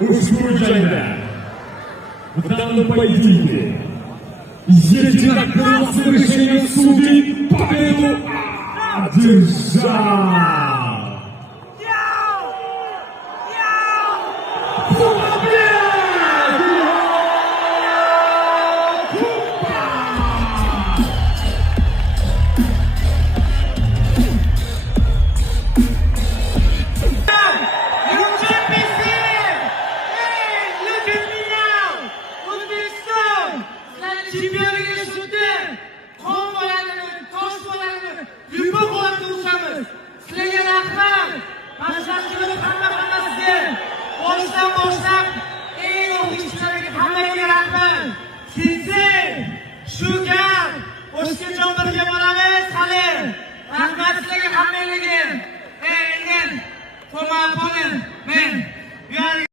Ushbu jangda в данном поединке единогласно решением судей победу одержал Chempionlarga sudi qon bo'ladimi, tosh bo'ladimi, yupa bo'ladi urishamiz. Sizlarga rahmat. Mashg'ulotchilar hammasiga boshdan boshlab eng o'qituvchilarga hammaga rahmat. Sizlar shu gap o'shgacha birga boramiz hali. Rahmat sizlarga hammanglarga. Men